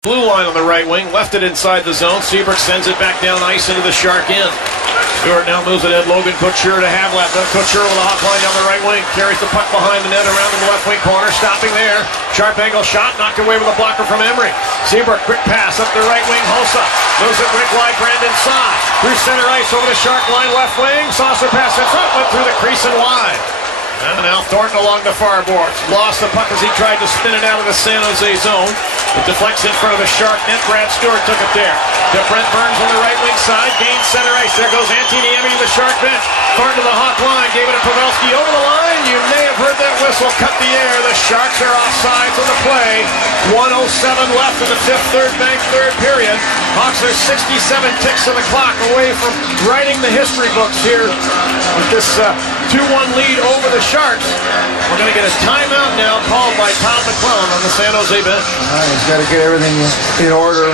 Blue line on the right wing, left it inside the zone. Seabrook sends it back down ice into the Shark end. Stewart now moves it in. Logan Couture to Havlat. Couture with a hot line down the right wing. Carries the puck behind the net around in the left wing corner. Stopping there. Sharp angle shot. Knocked away with a blocker from Emery. Seabrook, quick pass up the right wing. Hossa moves it rink wide. Brandon Saad through center ice over the Shark line. Left wing. Saucer pass in front. Went through the crease and wide. And now Thornton along the far boards. Lost the puck as he tried to spin it out of the San Jose zone. It deflects in front of the Shark net. Brad Stewart took it there. To Brent Burns on the right wing side. Gains center ice. There goes Antoni Niemi to the Shark bench. Thornton to the hot line. Gave it to Pavelski over the line. You may have heard that whistle cut the air. The Sharks are offsides on the play. 1:07 left in the fifth, third period. Hawks are 67 ticks of the clock away from writing the history books here with this 2-1 lead over the Sharks. We're going to get a timeout now called by Tom McClellan on the San Jose bench. He's got to get everything in order.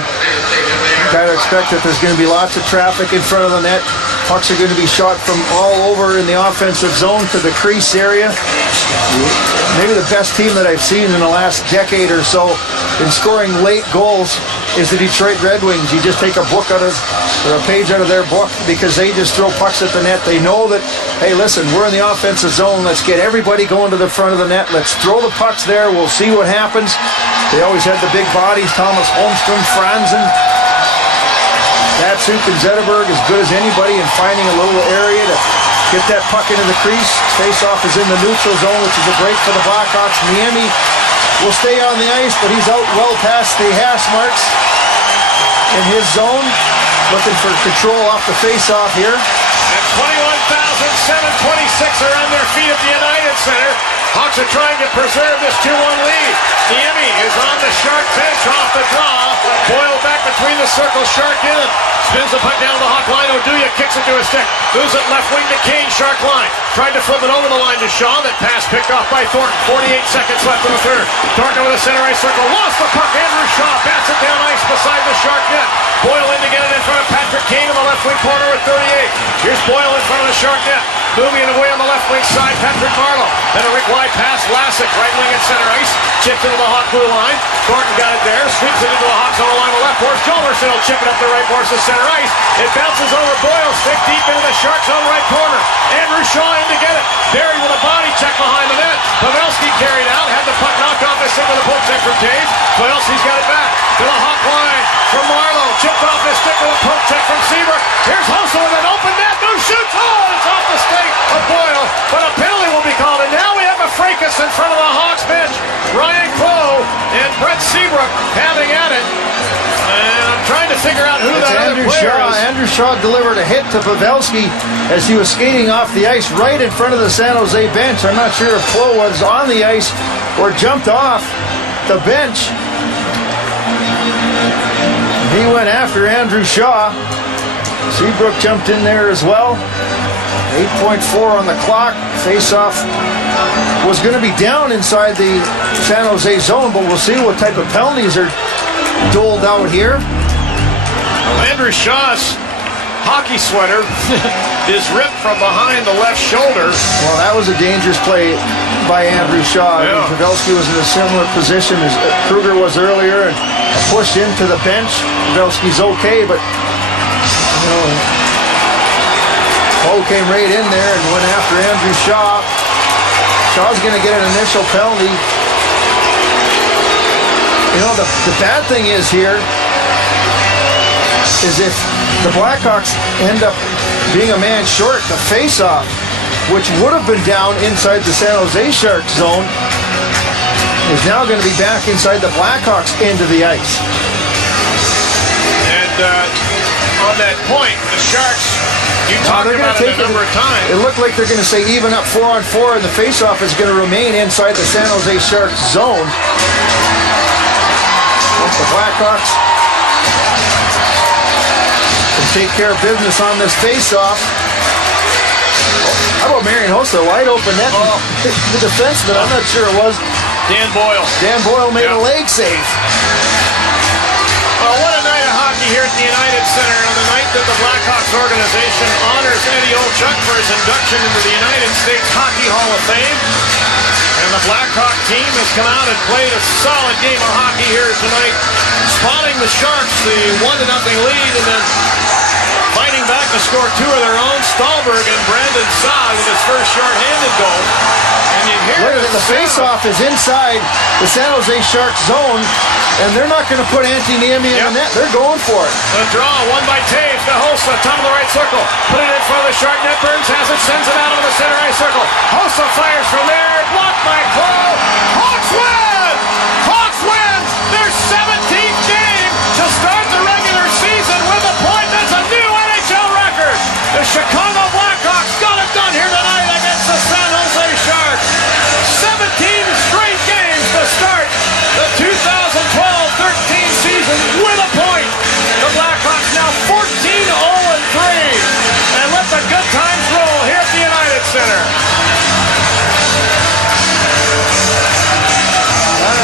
Got to expect that there's going to be lots of traffic in front of the net. Pucks are going to be shot from all over in the offensive zone to the crease area. Maybe the best team that I've seen in the last decade or so in scoring late goals is the Detroit Red Wings. You just take a book out of, or a page out of their book, because they just throw pucks at the net. They know that, hey, listen, we're in the offensive zone. Let's get everybody going to the front of the net. Let's throw the pucks there. We'll see what happens. They always had the big bodies. Thomas Holmstrom, Franzen, Datsuk, and Zetterberg as good as anybody in finding a little area to get that puck into the crease. Face-off is in the neutral zone, which is a break for the Blackhawks. Niemi will stay on the ice, but he's out well past the hash marks in his zone. Looking for control off the face-off here. And 21,726 are on their feet at the United Center. Hawks are trying to preserve this 2-1 lead. Niemi is on the Shark bench off the draw. Boyle back between the circle. Shark in. Spins the puck down the Hawk line. Oduya kicks it to his stick. Moves it left wing to Kane. Shark line. Tried to flip it over the line to Shaw. That pass picked off by Thornton. 48 seconds left in the third. Thornton over the center ice circle. Lost the puck. Andrew Shaw bats it down ice beside the Shark net. Boyle in to get it in front of Patrick Kane in the left wing corner at 38. Here's Boyle in front of the Shark net. Moving it away on the left wing side, Patrick Marleau. Then a rink wide pass, Lassick, right wing at center ice. Chipped into the Hawk blue line. Thornton got it there, sweeps it into the Hawks on the line of left boards. Jolerson will chip it up the right boards to center ice. It bounces over Boyle, stick deep into the Sharks on right corner. Andrew Shaw in to get it. Barry with a body check behind the net. Pavelski carried out, had the puck knocked off his stick with a poke check from Taves. Pavelski's got it back to the Hawk line from Marleau. Chipped off his stick with a poke check from Seabrook. Here's Hossa with an open net. No shoots. Oh, it's off the stick of Boyle, but a penalty will be called. And now we have a fracas in front of the Hawks bench. Ryan Clough and Brett Seabrook having at it. And I'm trying to figure out who that other player is. Andrew Shaw delivered a hit to Pavelski as he was skating off the ice right in front of the San Jose bench. I'm not sure if Clough was on the ice or jumped off the bench. He went after Andrew Shaw. Seabrook jumped in there as well. 8.4 on the clock. Face-off was going to be down inside the San Jose zone, but we'll see what type of penalties are doled out here. Well, Andrew Shaw's hockey sweater is ripped from behind the left shoulder. Well, that was a dangerous play by Andrew Shaw. Yeah. Pavelski was in a similar position as Kruger was earlier, and pushed into the bench. Pavelski's okay, but you know, Cole came right in there and went after Andrew Shaw. Shaw's going to get an initial penalty. You know, the bad thing is here is if the Blackhawks end up being a man short, the face-off, which would have been down inside the San Jose Sharks zone, is now going to be back inside the Blackhawks end of the ice. And on that point, the Sharks, you talked about it a number of times. It looked like they're going to say even up 4-on-4, and the face-off is going to remain inside the San Jose Sharks zone. The Blackhawks can take care of business on this face-off. How about Marian Hossa, wide open net? Oh. The defenseman, I'm not sure it was. Dan Boyle. Dan Boyle made a leg save. Well, what a night of hockey here at the United Center on the night that the Blackhawks organization honors Eddie Olchuk for his induction into the United States Hockey Hall of Fame. And And the Blackhawk team has come out and played a solid game of hockey here tonight, spotting the Sharks the 1-0 lead, and then fighting back to score two of their own. Stahlberg and Brandon Saad with his first short-handed goal. And you hear the face-off is inside the San Jose Sharks zone, and they're not going to put Antti Niemi in the net. They're going for it. The draw, won by Taves to Hossa, top of the right circle. Put it in front of the Shark net. Burns has it, sends it out of the center right circle. Hossa fires from there, blocked by Crow. Hawks win! Hawks win their 17th game to start the regular season with a point. That's a new NHL record. The Chicago Blackhawks got it done here tonight against the San Jose Sharks. 17 straight games to start the 2012-13 season with a point. The Blackhawks now 14-0-3. And let the good times roll here at the United Center.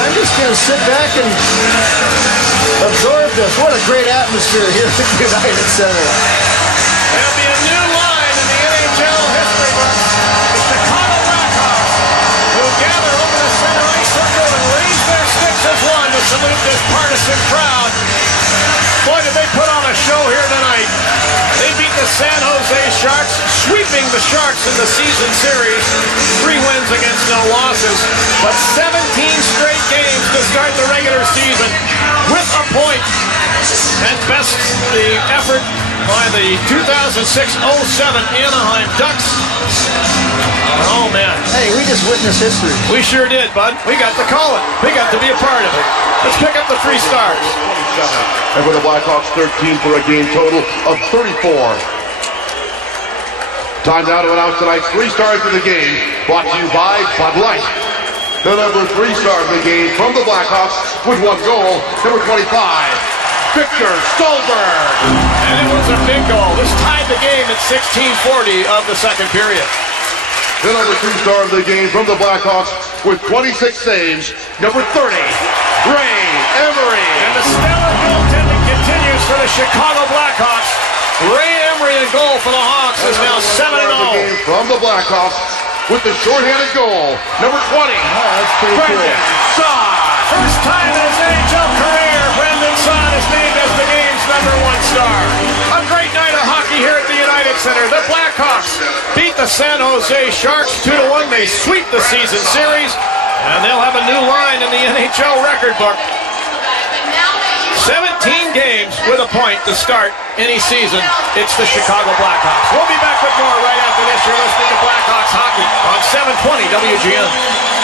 I'm just going to sit back and absorb this. What a great atmosphere here at the United Center. There'll be a new line in the NHL history books. The Chicago Blackhawks, who gather over the center ice circle and raise their sticks as one to salute this partisan crowd. Boy, did they put on a show here tonight. They beat the San Jose Sharks, sweeping the Sharks in the season series. 3 wins against no losses, but 17 straight games to start the regular season with a point. At best, the effort by the 2006-07 Anaheim Ducks. Oh, man. Hey, we just witnessed history. We sure did, bud. We got to call it. We got to be a part of it. Let's pick up the 3 stars. And for the Blackhawks, 13 for a game total of 34. Time now to announce tonight's 3 stars of the game, brought to you by Bud Light. The number 3 star of the game from the Blackhawks with 1 goal, number 25, Victor Stahlberg. And it was a big goal. This tied the game at 16:40 of the second period. The number 2 star of the game from the Blackhawks with 26 saves, number 30, Ray Emery. And the stellar goaltending continues for the Chicago Blackhawks. Ray Emery in goal for the Hawks is now 7-0. From the Blackhawks with the shorthanded goal, number 20, that's pretty Brandon Saad. First time in his NHL career, Brandon Saad is named as the game's number 1 star. A great night of hockey here at the United Center. The Blackhawks beat the San Jose Sharks 2-1. They sweep the season series, and they'll have a new line in the NHL record book. 17 games with a point to start any season. It's the Chicago Blackhawks. We'll be back with more right after this. You're listening to Blackhawks Hockey on 720 WGN.